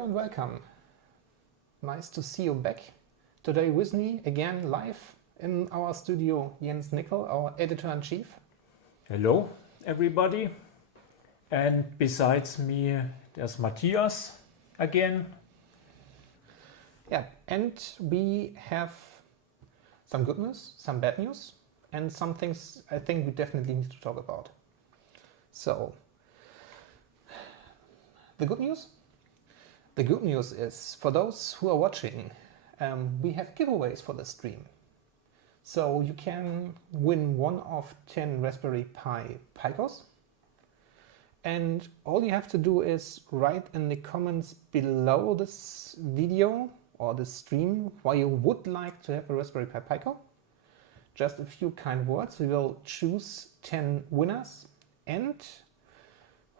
Hello and welcome. Nice to see you back. Today with me again live in our studio, Jens Nickel, our editor-in-chief. Hello everybody. And besides me, there's Matthias again. Yeah, and we have some good news, some bad news, and some things I think we definitely need to talk about. So, the good news? The good news is, for those who are watching, we have giveaways for the stream. So you can win one of 10 Raspberry Pi Picos. And all you have to do is write in the comments below this video or the stream why you would like to have a Raspberry Pi Pico. Just a few kind words. We will choose 10 winners, and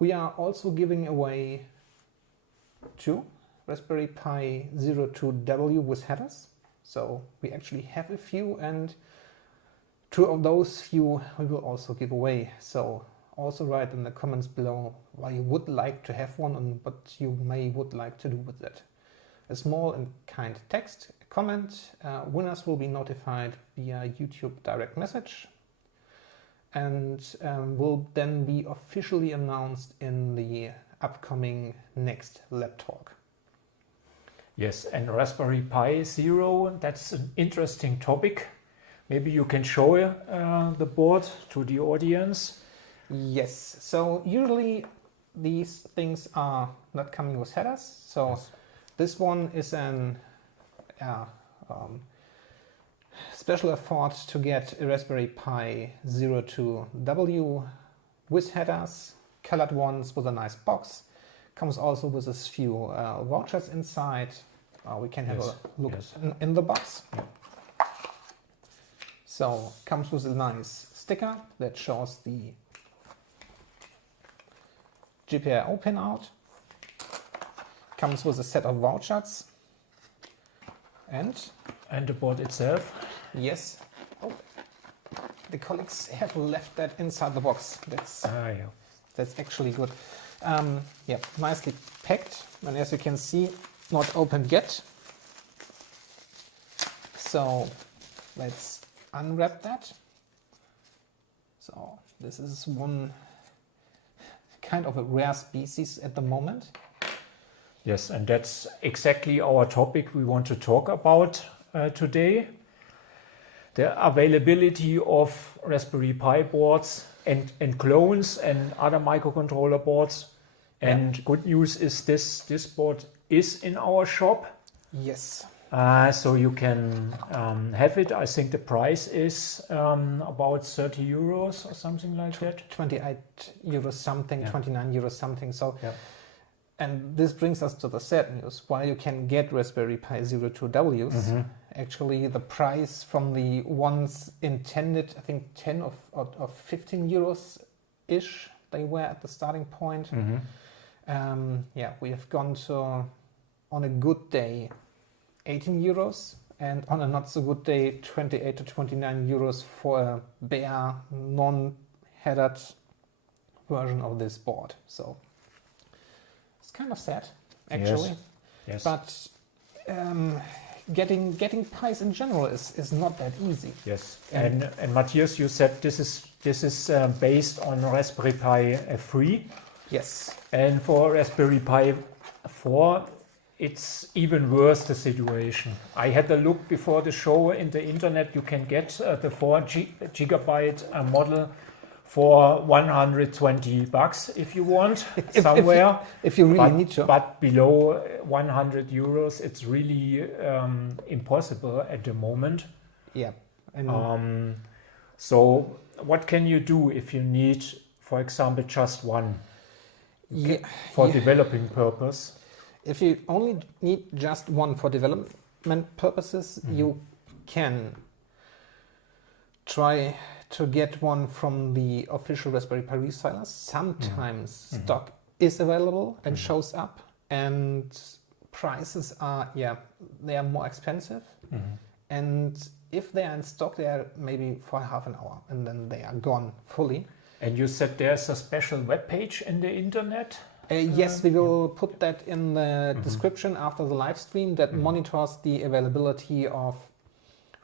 we are also giving away 2 Raspberry Pi 02W with headers. So we actually have a few, and 2 of those few we will also give away. So also write in the comments below why you would like to have one and what you would like to do with that. A small and kind text, a comment. Winners will be notified via YouTube direct message and will then be officially announced in the upcoming next lab talk. Yes, and Raspberry Pi Zero, that's an interesting topic. Maybe you can show the board to the audience. Yes, so usually these things are not coming with headers. So yes. This one is an special effort to get a Raspberry Pi 02W with headers, colored ones with a nice box. Comes also with a few vouchers inside. We can have a look in the box. Yeah. So comes with a nice sticker that shows the GPIO pinout. Comes with a set of vouchers and the board itself. Yes. Oh, the colleagues have left that inside the box. That's actually good. Yeah, nicely packed, and as you can see, not opened yet. So let's unwrap that. So this is one kind of a rare species at the moment. Yes, and that's exactly our topic we want to talk about today. The availability of Raspberry Pi boards and clones and other microcontroller boards. And good news is this board is in our shop. Yes. So you can have it. I think the price is about 30 euros or something like that. 28 euros something, 29 euros something. So, yeah. And this brings us to the sad news. While you can get Raspberry Pi 02Ws, actually the price from the ones intended, I think 10 or 15 euros-ish they were at the starting point. Yeah, we have gone to, on a good day, 18 euros, and on a not so good day, 28 to 29 euros for a bare, non-headed version of this board. So it's kind of sad, actually. Yes. But getting Pis in general is not that easy. Yes. And Matthias, you said this is based on Raspberry Pi 3. Yes. And for Raspberry Pi 4, it's even worse, the situation. I had a look before the show in the internet. You can get the 4 gigabyte model for 120 bucks if you want, somewhere. If you really need to. But below 100 euros, it's really impossible at the moment. Yeah. So what can you do if you need, for example, just one? For developing purpose. If you only need just one for development purposes, you can try to get one from the official Raspberry Pi resellers. Sometimes stock is available and shows up, and prices are, they are more expensive. And if they are in stock, they are maybe for half an hour and then they are gone fully. And you said there's a special web page in the internet Yes, we will put that in the description after the live stream that monitors the availability of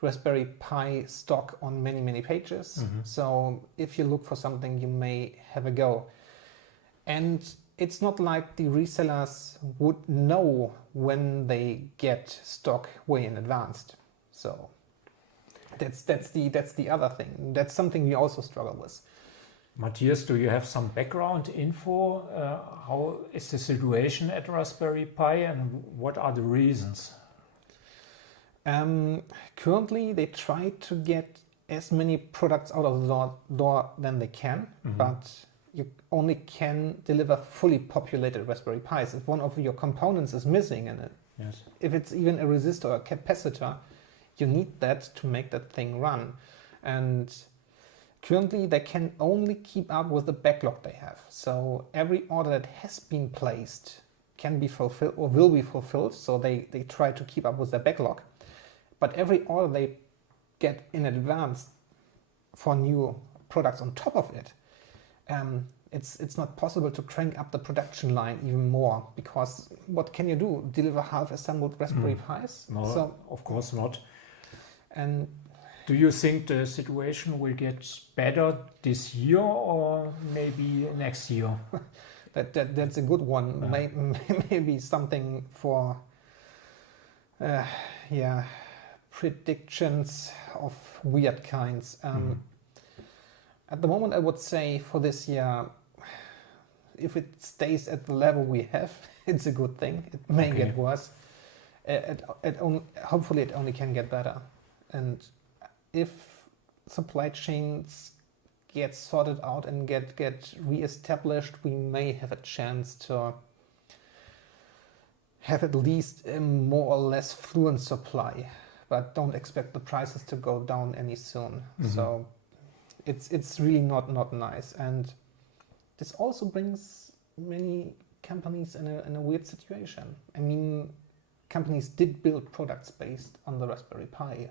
Raspberry Pi stock on many, many pages. So if you look for something, you may have a go. And it's not like the resellers would know when they get stock way in advance. So that's the other thing. That's something we also struggle with. Matthias, do you have some background info? How is the situation at Raspberry Pi and what are the reasons? Currently, they try to get as many products out of the door than they can, but you only can deliver fully populated Raspberry Pis. If one of your components is missing in it, if it's even a resistor or a capacitor, you need that to make that thing run. And currently, they can only keep up with the backlog they have. So every order that has been placed can be fulfilled or will be fulfilled. So they try to keep up with their backlog. But every order they get in advance for new products on top of it, it's not possible to crank up the production line even more, because what can you do? Deliver half-assembled Raspberry Pis? No, So, of course not. And do you think the situation will get better this year or maybe next year? that's a good one. Maybe something for predictions of weird kinds. At the moment, I would say for this year, if it stays at the level we have, it's a good thing. It may get worse. Hopefully, it only can get better. And if supply chains get sorted out and get re-established, we may have a chance to have at least a more or less fluent supply. But don't expect the prices to go down any soon. So it's really not nice. And this also brings many companies in a weird situation. I mean, companies did build products based on the Raspberry Pi,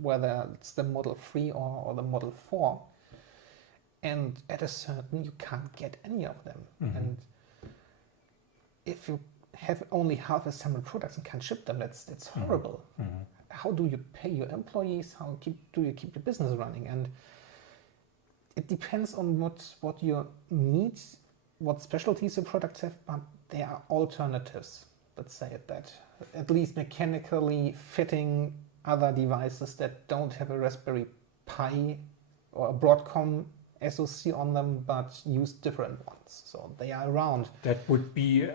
whether it's the Model 3 or the Model 4. And at a certain, you can't get any of them. And if you have only half-assembled products and can't ship them, that's horrible. How do you pay your employees? How do you keep your business running? And it depends on what your needs, what specialties your products have, but there are alternatives, let's say it that. At least mechanically fitting other devices that don't have a Raspberry Pi or a Broadcom SoC on them, but use different ones. So they are around. That would be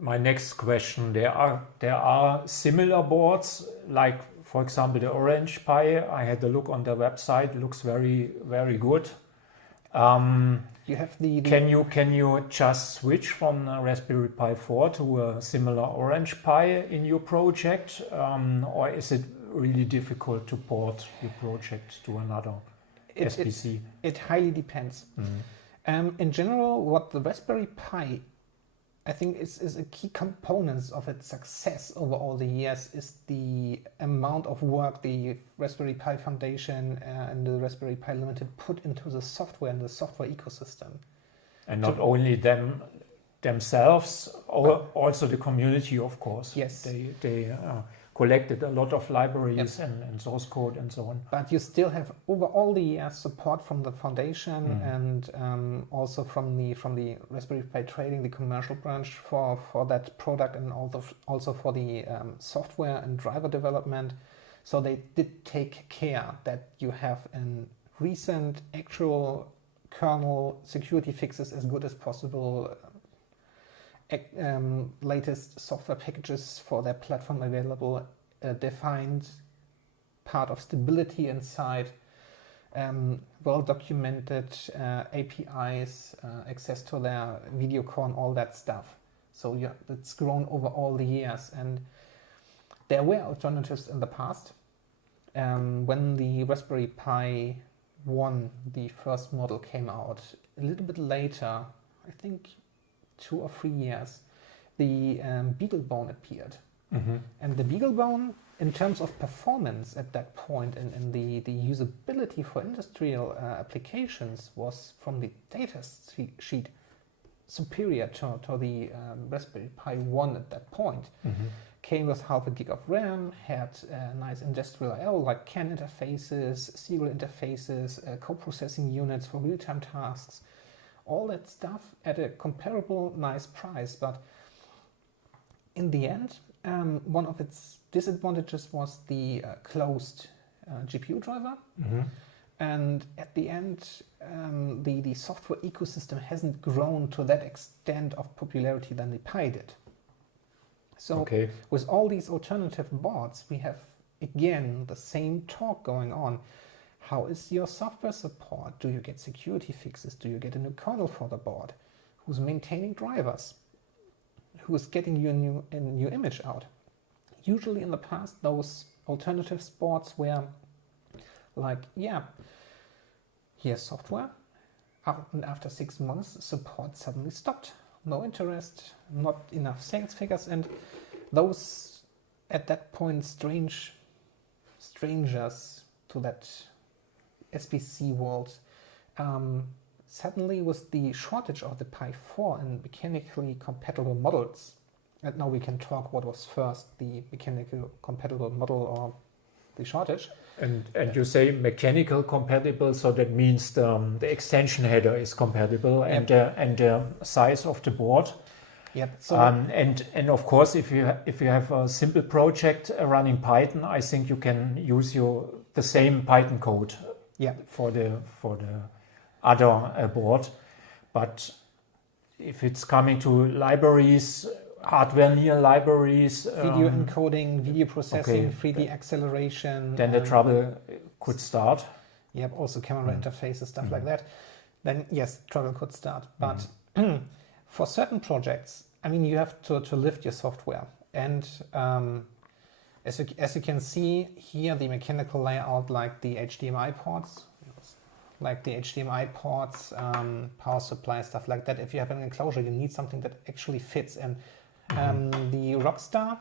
my next question. There are similar boards, like for example the Orange Pi. I had a look on their website. It looks very, very good. You have Can you just switch from Raspberry Pi 4 to a similar Orange Pi in your project, or is it really difficult to port your project to another SPC? It highly depends. In general, what the Raspberry Pi, I think, is a key component of its success over all the years is the amount of work the Raspberry Pi Foundation and the Raspberry Pi Limited put into the software and the software ecosystem. And not only themselves, also the community, of course. Yes. They collected a lot of libraries and source code and so on. But you still have over all the years support from the foundation and also from the Raspberry Pi Trading, the commercial branch for that product, and also for the software and driver development. So they did take care that you have a recent actual kernel security fixes as good as possible, latest software packages for their platform available, defined part of stability inside, well-documented APIs, access to their video core and all that stuff. So it's grown over all the years, and there were alternatives in the past. When the Raspberry Pi 1, the first model, came out, a little bit later, I think 2 or 3 years, the BeagleBone appeared. And the BeagleBone, in terms of performance at that point and the usability for industrial applications, was, from the data sheet, superior to the Raspberry Pi 1 at that point. Came with half a gig of RAM, had nice industrial I/O like CAN interfaces, serial interfaces, co-processing units for real-time tasks, all that stuff at a comparable nice price. But in the end, one of its disadvantages was the closed GPU driver. And at the end, the software ecosystem hasn't grown to that extent of popularity than the Pi did. So with all these alternative boards, we have, again, the same talk going on. How is your software support? Do you get security fixes? Do you get a new kernel for the board? Who's maintaining drivers? Who's getting you a new image out? Usually in the past, those alternative boards were like, yeah, here's software. And after 6 months, support suddenly stopped. No interest, not enough sales figures, and those at that point strangers to that SBC world suddenly with the shortage of the Pi 4 and mechanically compatible models. And now we can talk what was first, the mechanical compatible model or the shortage. And you say mechanical compatible, so that means the extension header is compatible and the size of the board. So and of course, if you have a simple project running Python, I think you can use the same Python code for the other board. But if it's coming to libraries, hardware near libraries, video encoding, video processing, 3D acceleration, then the trouble could start. Also camera interfaces, stuff like that. Then yes, trouble could start. But for certain projects, I mean, you have to lift your software. And as you can see here, the mechanical layout, like the HDMI ports, power supply, stuff like that. If you have an enclosure, you need something that actually fits. And the Rockstar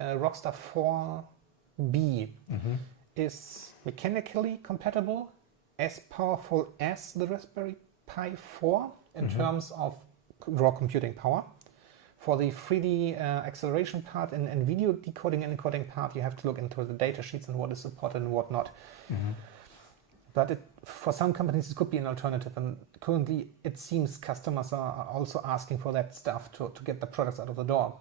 4B is mechanically compatible, as powerful as the Raspberry Pi 4 in terms of raw computing power. For the 3D acceleration part and video decoding and encoding part, you have to look into the data sheets and what is supported and what not. But for some companies, it could be an alternative. And currently, it seems customers are also asking for that stuff to get the products out of the door.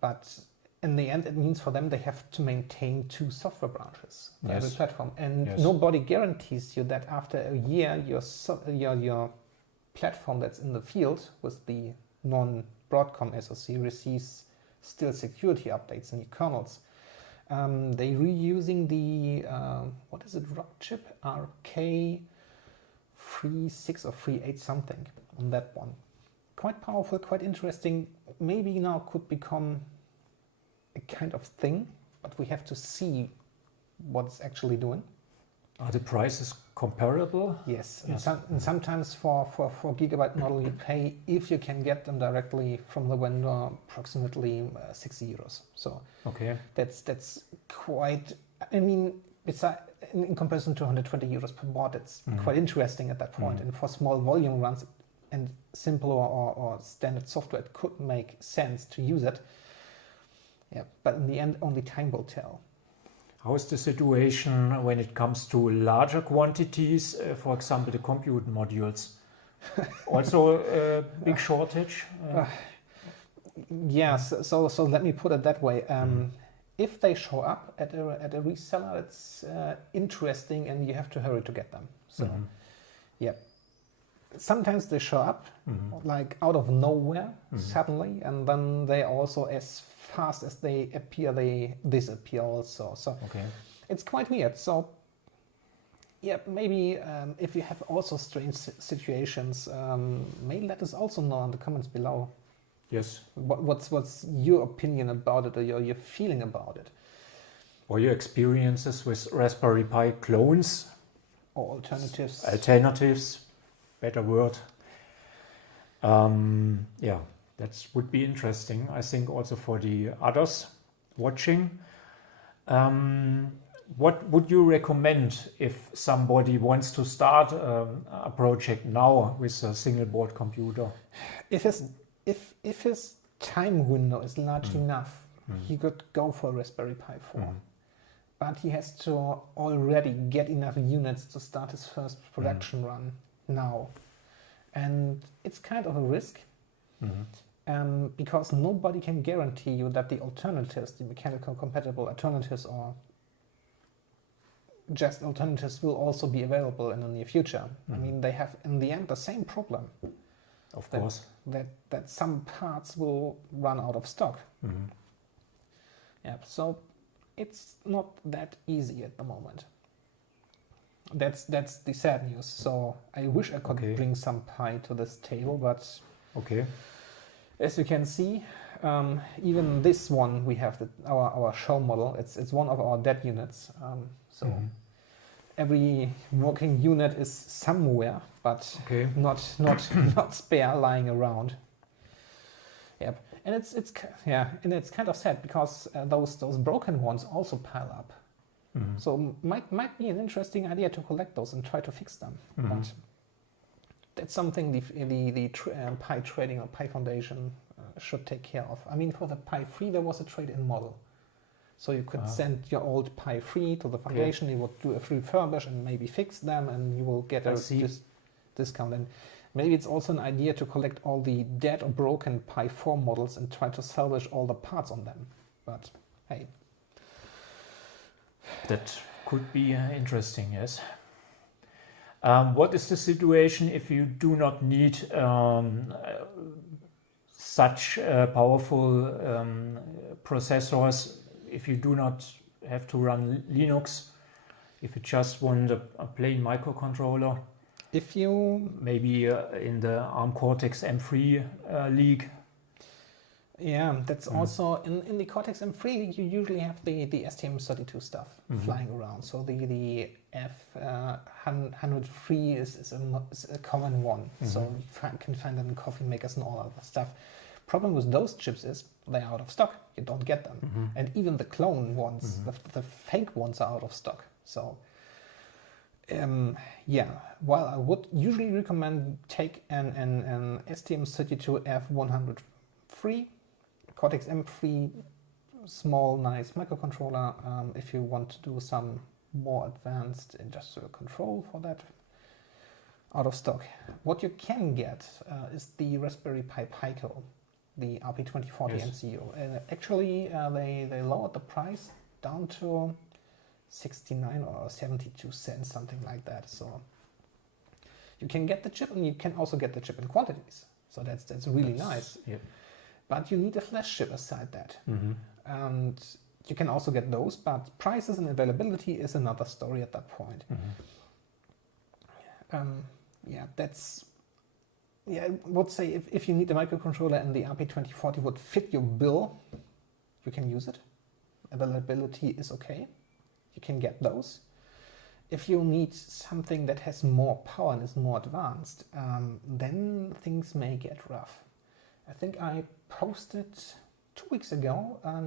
But in the end, it means for them they have to maintain 2 software branches for every platform. And nobody guarantees you that after a year, your platform that's in the field with the non-Broadcom SoC receives still security updates in your kernels. They reusing the, what is it, rock chip? RK36 or 38 something on that one. Quite powerful, quite interesting. Maybe now could become a kind of thing, but we have to see what it's actually doing. Are the prices comparable? Yes. And sometimes for 4 gigabyte model you pay, if you can get them directly from the vendor, approximately 60 euros. So that's quite, I mean, it's in comparison to 120 euros per board, it's quite interesting at that point. And for small volume runs and simple or standard software, it could make sense to use it. But in the end, only time will tell. How is the situation when it comes to larger quantities, for example, the compute modules? Also a big shortage? Yes, so let me put it that way. If they show up at a reseller, it's interesting and you have to hurry to get them. So, sometimes they show up like out of nowhere suddenly, and then they also, as fast as they appear, they disappear also. So it's quite weird. So maybe if you have also strange situations, maybe let us also know in the comments below. Yes. What's your opinion about it, or your feeling about it? Or your experiences with Raspberry Pi clones? Or alternatives. Alternatives, better word. That would be interesting, I think, also for the others watching. What would you recommend if somebody wants to start a project now with a single board computer? If his time window is large enough, he could go for a Raspberry Pi 4. But he has to already get enough units to start his first production run now. And it's kind of a risk, because nobody can guarantee you that the alternatives, the mechanical compatible alternatives or just alternatives, will also be available in the near future. I mean, they have in the end the same problem. Of course. That some parts will run out of stock. Yeah, so it's not that easy at the moment. That's the sad news. So I wish I could bring some Pi to this table, but as you can see, even this one we have our show model. It's one of our dead units. Every working unit is somewhere, but not spare lying around. Yep. And it's kind of sad because those broken ones also pile up. So might be an interesting idea to collect those and try to fix them. But that's something the Pi Trading or Pi Foundation should take care of. I mean, for the Pi 3 there was a trade-in model. So you could send your old Pi 3 to the foundation, you would do a refurbish and maybe fix them, and you will get a discount. And maybe it's also an idea to collect all the dead or broken Pi 4 models and try to salvage all the parts on them. But hey. That could be interesting, yes. What is the situation if you do not need such powerful processors, if you do not have to run Linux, if you just want a plain microcontroller? If you... Maybe in the ARM Cortex M3 league. Yeah, that's also in the Cortex M3 you usually have the STM32 stuff flying around. So the F103 is a common one. So you can find them in coffee makers and all other stuff. Problem with those chips is they're out of stock. You don't get them. And even the clone ones, the fake ones, are out of stock. So while I would usually recommend take an STM32 F103 Cortex M3 small nice microcontroller, if you want to do some more advanced industrial control for that, out of stock. What you can get is the Raspberry Pi Pico, the RP2040 MCU. Actually, they lowered the price down to 69 or 72 cents, something like that. So you can get the chip, and you can also get the chip in quantities. So that's really nice. Yep. But you need a flash chip aside that. And you can also get those, but prices and availability is another story at that point. I would say if you need a microcontroller and the RP2040 would fit your bill, you can use it. Availability is okay. You can get those. If you need something that has more power and is more advanced, then things may get rough. I think I posted 2 weeks ago a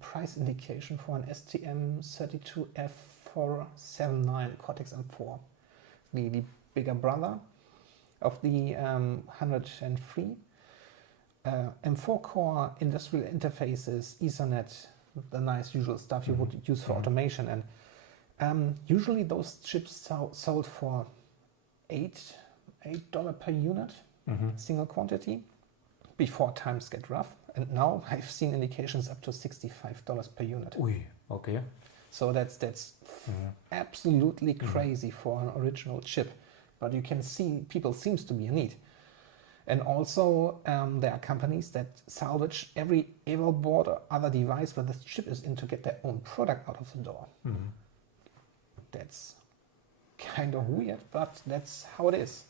price indication for an STM32F479 Cortex M4, the bigger brother of the 103. M4 core, industrial interfaces, Ethernet, the nice usual stuff you would use for automation. And usually those chips sold for $8 per unit, single quantity, before times get rough. And now I've seen indications up to $65 per unit. Okay. So that's absolutely crazy for an original chip. But you can see people seems to be in need. And also there are companies that salvage every board or other device where this chip is in to get their own product out of the door. That's kind of weird, but that's how it is.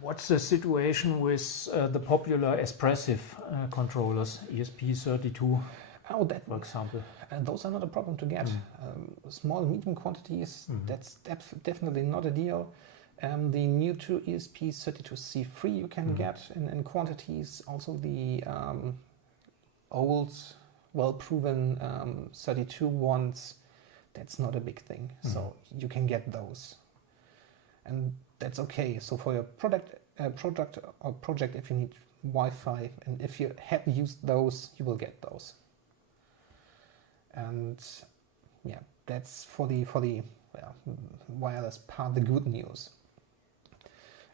What's the situation with the popular espressive controllers, ESP32, for example? Those are not a problem to get. Small and medium quantities, that's definitely not a deal. The new to ESP32C3 you can get in quantities. Also the old, well-proven 32 ones, that's not a big thing. So you can get those, and that's okay. So for your product or project, if you need Wi-Fi, and if you have used those, you will get those. And yeah, that's for the wireless part. The good news.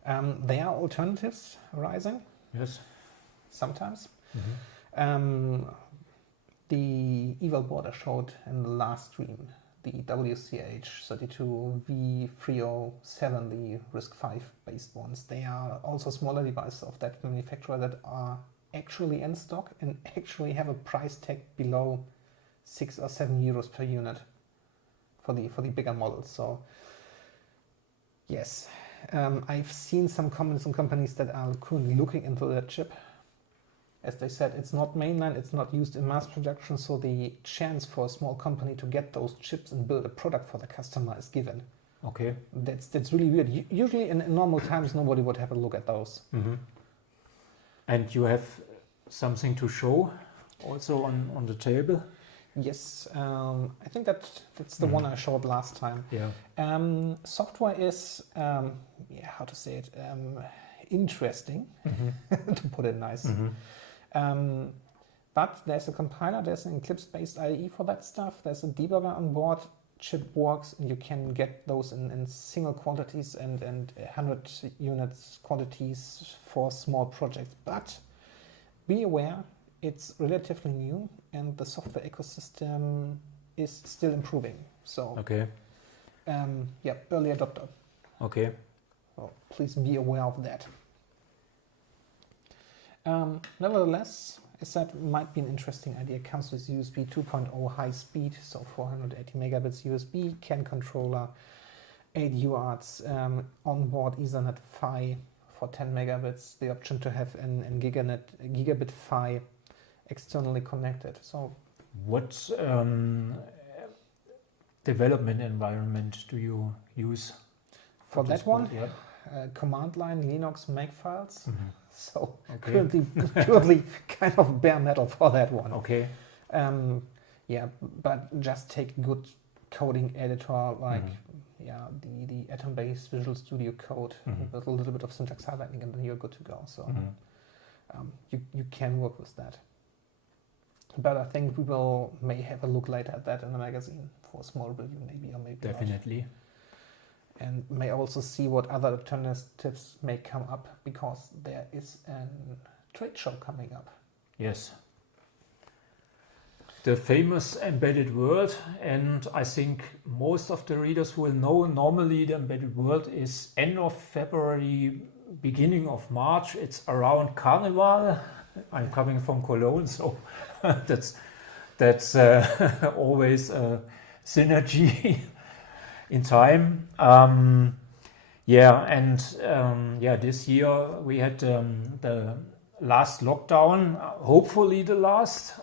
There are alternatives arising. Yes. Sometimes. The eval board I showed in the last stream, the WCH32V307, the RISC-V based ones, they are also smaller devices of that manufacturer that are actually in stock and actually have a price tag below 6 or 7 euros per unit for the bigger models. So yes, I've seen some comments on companies that are currently looking into that chip. As they said, it's not mainline, it's not used in mass production, so the chance for a small company to get those chips and build a product for the customer is given. Okay. That's really weird. Usually in normal times, nobody would have a look at those. And you have something to show also on the table? Yes, I think that's the one I showed last time. Yeah. Software is, how to say it, interesting, to put it nice. But there's a compiler, there's an Eclipse-based IDE for that stuff. There's a debugger on board. Chip works, and you can get those in single quantities and 100 units quantities for small projects. But be aware, it's relatively new, and the software ecosystem is still improving. So, okay. Yeah, early adopter. Okay. So please be aware of that. Nevertheless, I said might be an interesting idea. It comes with USB 2.0 high speed, so 480 megabits USB, CAN controller, 8 UARTs, onboard Ethernet PHY for 10 megabits, the option to have an gigabit PHY externally connected. So, what development environment do you use for that one? Yeah. Command line Linux Makefiles. So Okay. currently kind of bare metal for that one. Okay. Yeah, but just take good coding editor like the Atom-based Visual Studio Code with a little bit of syntax highlighting, and then you're good to go. So you can work with that. But I think we may have a look later at that in the magazine for a small review, maybe or maybe Definitely. not. And may also see what other alternatives may come up, because there is a trade show coming up. Yes. The famous Embedded World, and I think most of the readers will know, normally the Embedded World is end of February, beginning of March. It's around Carnival. I'm coming from Cologne, so that's always a synergy in time. This year we had the last lockdown, hopefully the last,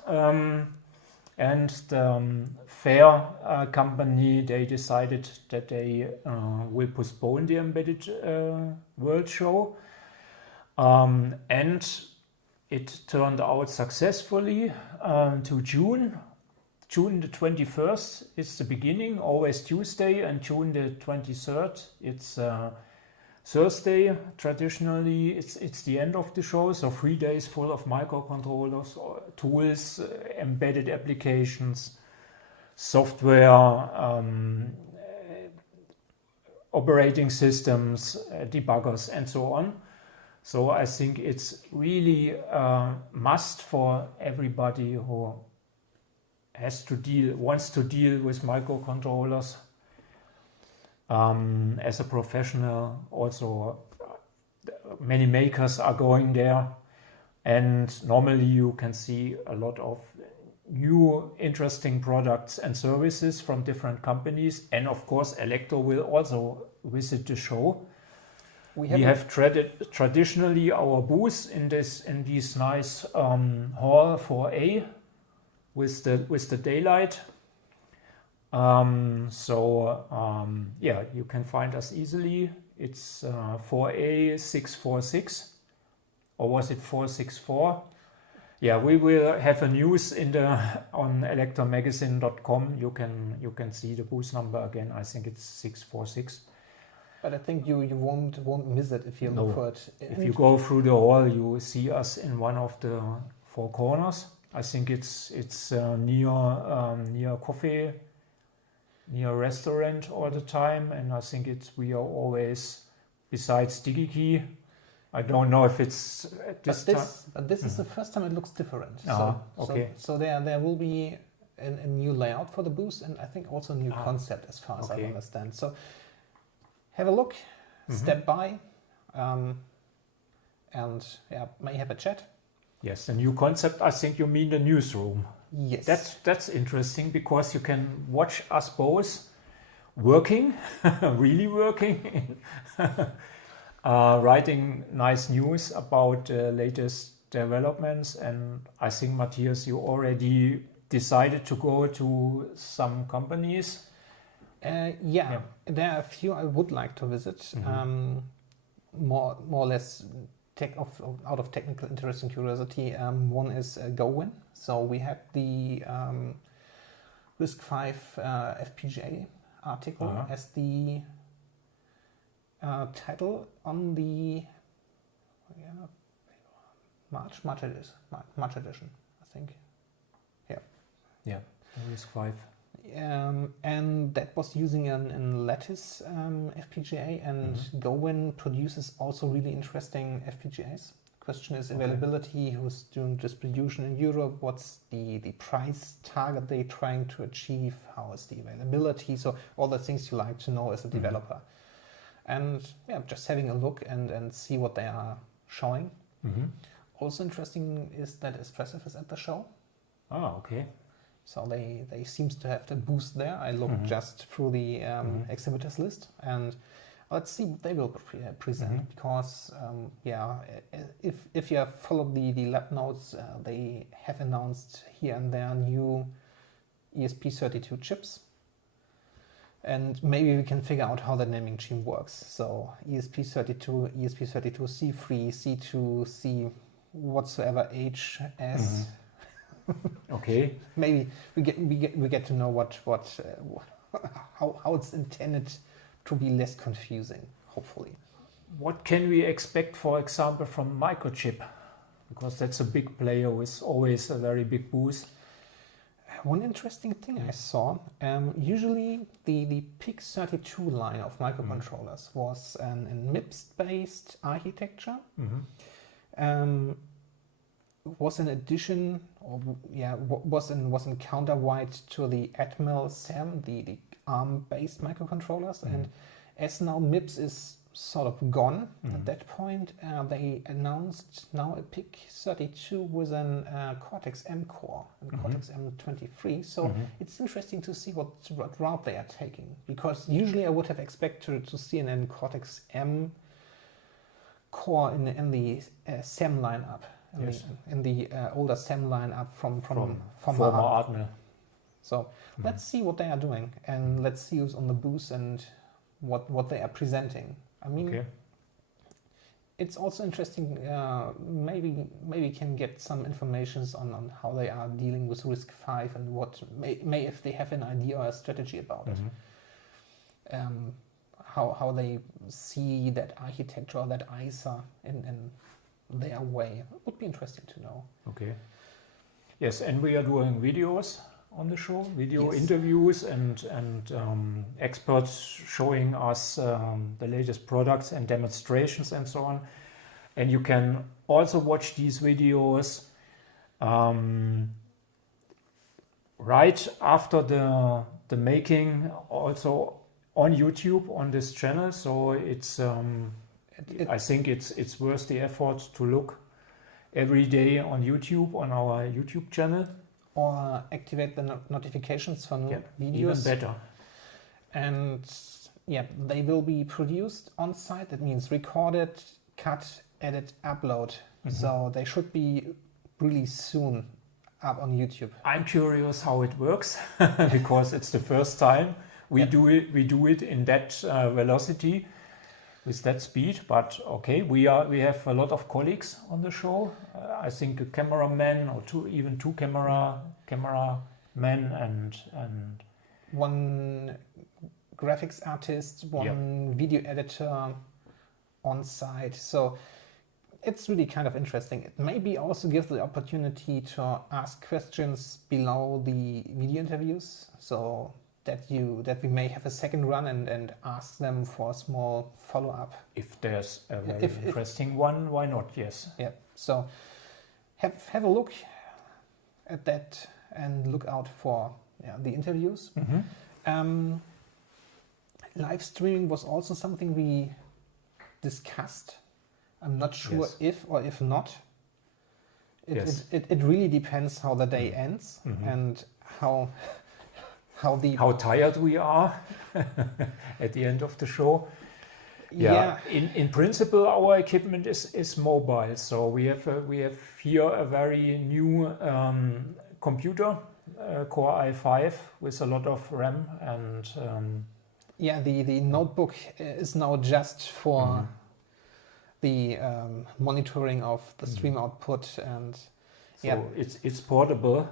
and the fair company, they decided that they will postpone the Embedded World Show, and it turned out successfully to June. June the 21st is the beginning, always Tuesday, and June the 23rd, it's Thursday. Traditionally, it's the end of the show, so 3 days full of microcontrollers, tools, embedded applications, software, operating systems, debuggers, and so on. So I think it's really a must for everybody who wants to deal with microcontrollers as a professional. Also, many makers are going there, and normally you can see a lot of new interesting products and services from different companies. And of course, Elektor will also visit the show. We have traditionally our booth in this nice hall 4A. With the daylight, you can find us easily. It's 4A646, or was it 464? Yeah, we will have a news on electromagazine.com. You can see the booth number again. I think it's 646. But I think you won't miss it if you look for it. If you go through the hall, you see us in one of the four corners. I think it's near coffee, near restaurant all the time, and I think we are always besides DigiKey. I don't know if it's at this time. But this is the first time it looks different. Okay. So there will be a new layout for the booth, and I think also a new concept as far as I understand. So have a look, step by, and may have a chat. Yes, the new concept. I think you mean the newsroom. Yes, that's interesting because you can watch us both working, really working, writing nice news about the latest developments. And I think, Matthias, you already decided to go to some companies. There are a few I would like to visit. More or less out of technical interest and curiosity. One is GoWin. So we had the RISC-V FPGA article as the title on the March edition, I think. Yeah, RISC-V. And that was using an lattice FPGA, and GoWin produces also really interesting FPGAs. Question is availability, who's doing distribution in Europe, what's the price target they're trying to achieve, how is the availability, so all the things you like to know as a developer. And just having a look and see what they are showing. Also interesting is that Espressif is at the show. Oh, okay. So they seems to have the booth there. I looked just through the exhibitors list, and let's see what they will present. Because if you have followed the lab notes, they have announced here and there new ESP32 chips, and maybe we can figure out how the naming scheme works. So ESP32, ESP32C3, C2, C whatsoever, H, S. Okay. Maybe we get to know how it's intended to be less confusing. Hopefully. What can we expect, for example, from Microchip? Because that's a big player with always a very big booth. One interesting thing I saw. Usually the PIC32 line of microcontrollers was a MIPS-based architecture. Was an addition, was in counterweight to the Atmel SAM, the ARM-based microcontrollers, and as now MIPS is sort of gone at that point, they announced now a PIC32 with an Cortex-M core and Cortex-M23. So it's interesting to see what route they are taking, because usually I would have expected to see an Cortex-M core in the SAM lineup. In the older SAM lineup from former Atmel. So let's see what they are doing, and let's see who's on the booth and what they are presenting. I mean, it's also interesting. Maybe can get some informations on how they are dealing with RISC-V and what may if they have an idea or a strategy about it. How they see that architecture or that ISA in their way. It would be interesting to know. Okay. Yes, and we are doing videos on the show, interviews and experts showing us the latest products and demonstrations and so on. And you can also watch these videos right after the making, also on YouTube on this channel. So it's I think it's worth the effort to look every day on YouTube, on our YouTube channel. Or activate the notifications for new videos. Even better. And they will be produced on site. That means recorded, cut, edit, upload. So they should be really soon up on YouTube. I'm curious how it works because it's the first time we do it in that velocity. with that speed, but okay, we have a lot of colleagues on the show. I think a cameraman or two cameramen and one graphics artist, one video editor on site. So it's really kind of interesting. It maybe also gives the opportunity to ask questions below the video interviews, so that we may have a second run and ask them for a small follow-up. If there's a very interesting one, why not? Yes. Yeah. So have a look at that and look out for the interviews. Live streaming was also something we discussed. I'm not sure if or if not. It really depends how the day ends and how tired we are at the end of the show. In principle, our equipment is mobile, so we have here a very new computer, Core i5 with a lot of RAM and the notebook is now just for the monitoring of the stream output, and so it's portable,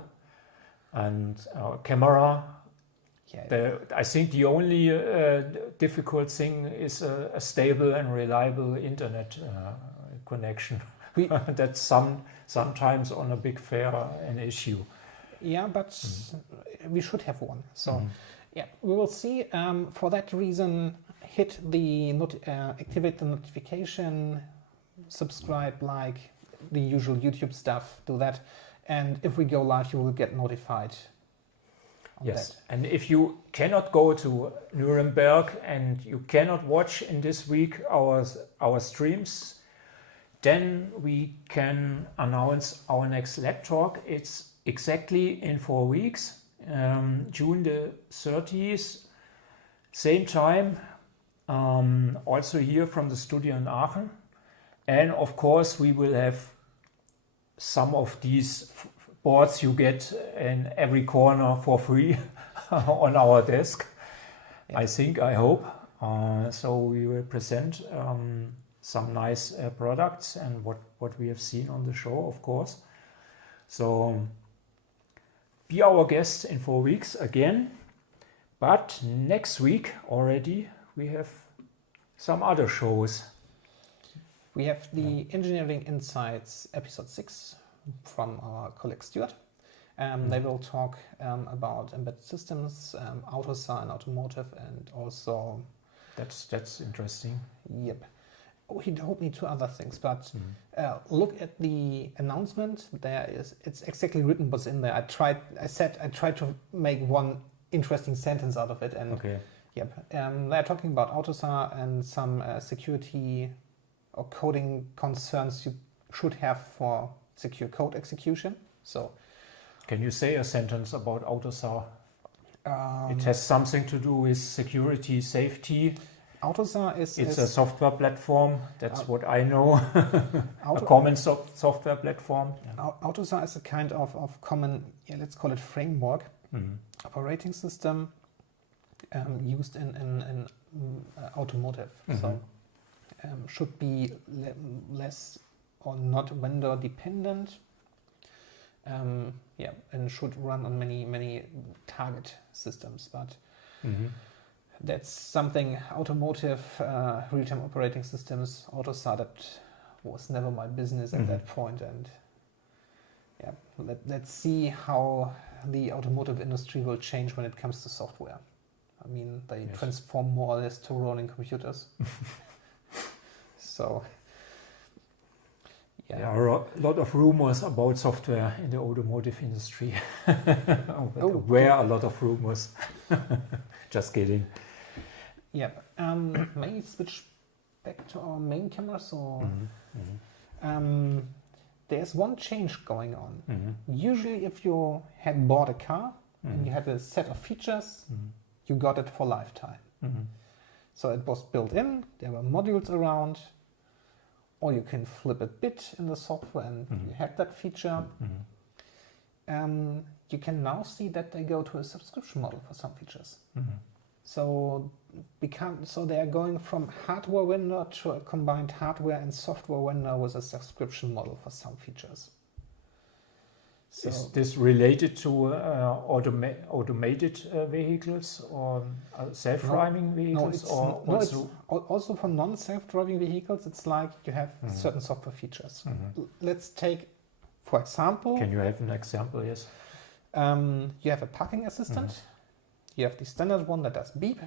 and our camera. I think the only difficult thing is a stable and reliable internet connection. That's sometimes on a big fair an issue. Yeah, but we should have one. So we will see. For that reason, hit the activate the notification, subscribe, like the usual YouTube stuff. Do that, and if we go live, you will get notified. Yes, and if you cannot go to Nuremberg and you cannot watch in this week our streams, then we can announce our next lab talk. It's exactly in 4 weeks, June the 30th, same time, also here from the studio in Aachen. And of course, we will have some of these boards you get in every corner for free on our desk. I hope. So we will present some nice products and what we have seen on the show, of course. So be our guest in 4 weeks again. But next week already we have some other shows. We have the Engineering Insights episode 6 from our colleague Stuart. They will talk about embedded systems, AUTOSAR and Automotive, and also... That's interesting. Yep. We don't need 2 other things, but look at the announcement. It's exactly written what's in there. I tried to make one interesting sentence out of it, and they're talking about AUTOSAR and some security or coding concerns you should have for secure code execution. So, can you say a sentence about AUTOSAR? It has something to do with security, safety. AUTOSAR is a software platform. That's what I know. A common software platform. AUTOSAR is a kind of common, let's call it framework, operating system used in automotive. So should be less or not vendor dependent, and should run on many target systems. But that's something Automotive, real-time operating systems, AUTOSAR, that was never my business at that point. And let's see how the automotive industry will change when it comes to software. I mean, they transform more or less to rolling computers. So, there are a lot of rumors about software in the automotive industry. Where a lot of rumors. Just kidding. Yeah. May switch back to our main camera. So, there's one change going on. Usually, if you had bought a car and you had a set of features, you got it for lifetime. So it was built in. There were modules around. Or you can flip a bit in the software and you have that feature. You can now see that they go to a subscription model for some features. So they are going from hardware vendor to a combined hardware and software vendor with a subscription model for some features. So is this related to automated vehicles or self-driving vehicles? It's also for non-self-driving vehicles. It's like you have certain software features. Let's take, for example... Can you have an example? Yes. You have a parking assistant. You have the standard one that does beep.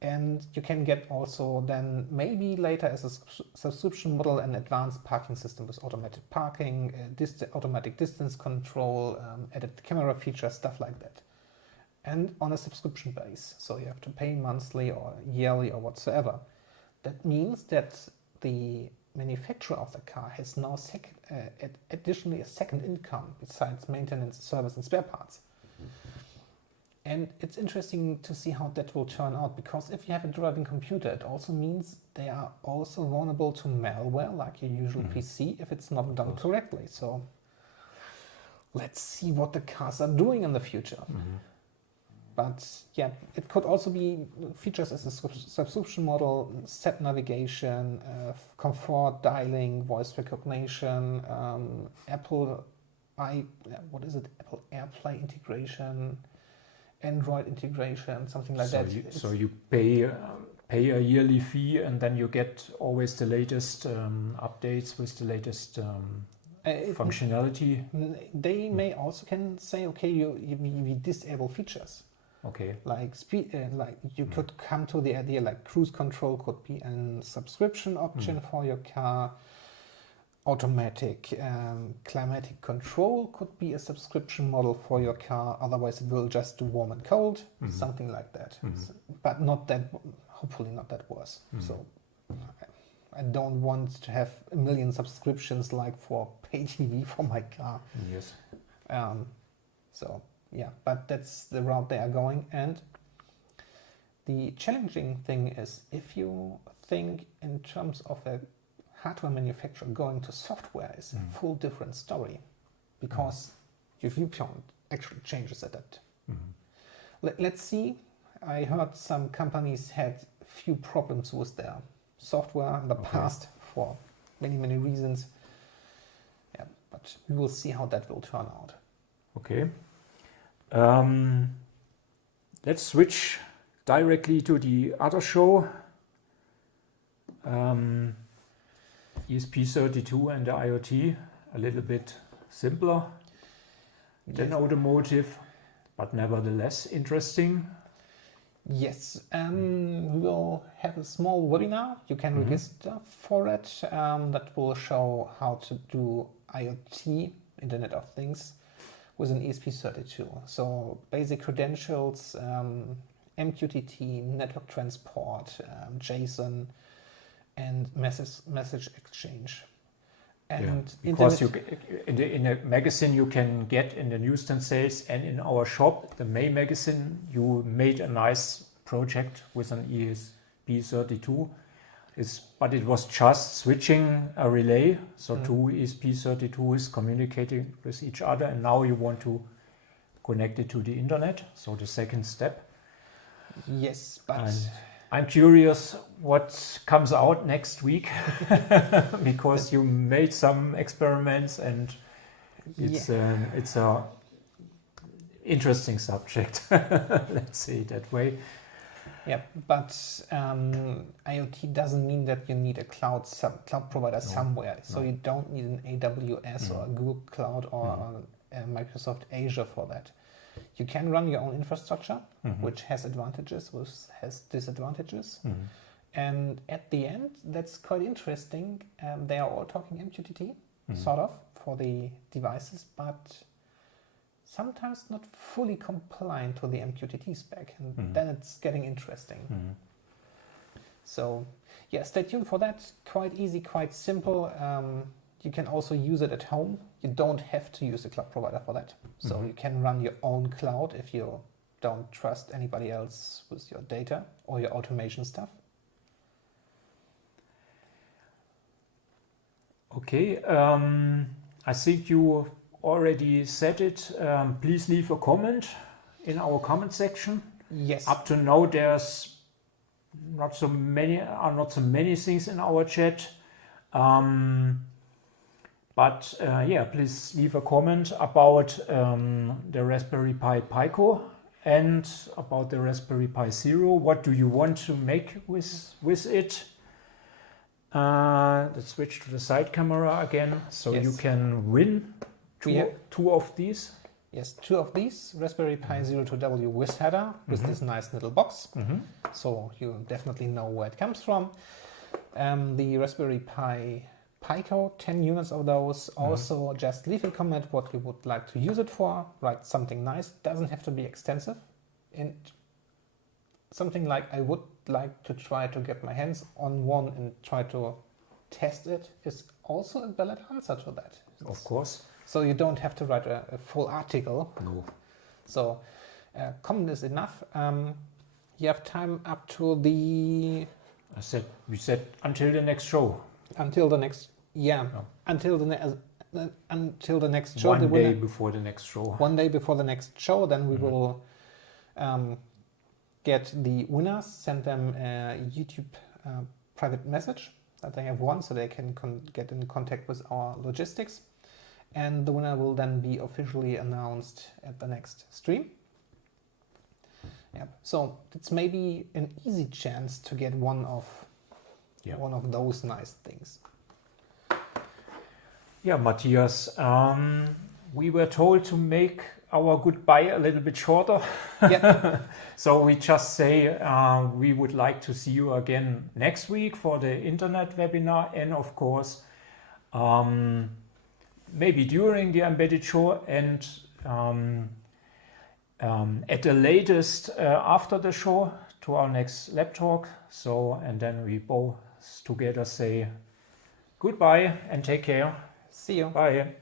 And you can get also then maybe later as a subscription model an advanced parking system with automated parking, automatic distance control, added camera features, stuff like that. And on a subscription base. So you have to pay monthly or yearly or whatsoever. That means that the manufacturer of the car has now additionally a second income besides maintenance, service and spare parts. And it's interesting to see how that will turn out, because if you have a driving computer, it also means they are also vulnerable to malware, like your usual PC, if it's not done correctly. So let's see what the cars are doing in the future. But yeah, it could also be features as a subscription model, set navigation, comfort, dialing, voice recognition, Apple AirPlay integration, Android integration, something like that. So you pay a yearly fee, and then you get always the latest updates with the latest functionality. They may also can say, okay, we disable features. Okay. Like speed, like you could come to the idea like cruise control could be a subscription option for your car. Automatic climatic control could be a subscription model for your car. Otherwise, it will just do warm and cold, something like that. But not that, hopefully not that worse. So I don't want to have 1 million subscriptions like for pay TV for my car. Yes. So yeah, but that's the route they are going. And the challenging thing is, if you think in terms of a hardware manufacturer going to software is a full different story, because your viewpoint actually changes at that. Let's see. I heard some companies had few problems with their software in the past for many reasons. Yeah, but we will see how that will turn out. Okay. Let's switch directly to the other show. ESP32 and the IoT, a little bit simpler than automotive, but nevertheless interesting. Yes, we will have a small webinar. You can register for it. That will show how to do IoT, Internet of Things, with an ESP32. So basic credentials, MQTT, network transport, JSON, and message exchange. And because in a magazine you can get in the newsstand sales, and in our shop, the May magazine, you made a nice project with an ESP32. But it was just switching a relay, so two ESP32s communicating with each other, and now you want to connect it to the internet, so the second step. Yes, but... And I'm curious what comes out next week, because you made some experiments, and it's a interesting subject. Let's say it that way. Yeah, but IoT doesn't mean that you need a cloud provider somewhere. So you don't need an AWS or a Google Cloud or a Microsoft Azure for that. You can run your own infrastructure, which has advantages, which has disadvantages. And at the end, that's quite interesting. They are all talking MQTT, sort of, for the devices, but sometimes not fully compliant to the MQTT spec. And then it's getting interesting. So, yeah, stay tuned for that. Quite easy, quite simple. You can also use it at home. You don't have to use a cloud provider for that. So you can run your own cloud if you don't trust anybody else with your data or your automation stuff. Okay, I think you already said it. Please leave a comment in our comment section. Yes. Up to now, there's not so many things in our chat. But yeah, please leave a comment about the Raspberry Pi Pico and about the Raspberry Pi Zero. What do you want to make with it? Let's switch to the side camera again, so Yes. you can win two of these. Yes, 2 of these Raspberry Pi 02W with header with this nice little box. So you definitely know where it comes from. The Raspberry Pi Pico, 10 units of those. Also, just leave a comment what you would like to use it for. Write something nice. Doesn't have to be extensive. And something like I would like to try to get my hands on one and try to test it is also a valid answer to that. Of course. So you don't have to write a full article. No. So comment is enough. You have time up to the... We said until the next show. Until the next... Yeah. No. Until the next show. One day before the next show. One day before the next show. Then we will get the winners, send them a YouTube private message that they have won so they can get in contact with our logistics. And the winner will then be officially announced at the next stream. Yep. So it's maybe an easy chance to get one of those nice things. Yeah, Matthias, we were told to make our goodbye a little bit shorter. Yeah. So we just say we would like to see you again next week for the internet webinar, and of course maybe during the embedded show, and at the latest after the show to our next lab talk. So, and then we both together say goodbye and take care. See you. Bye.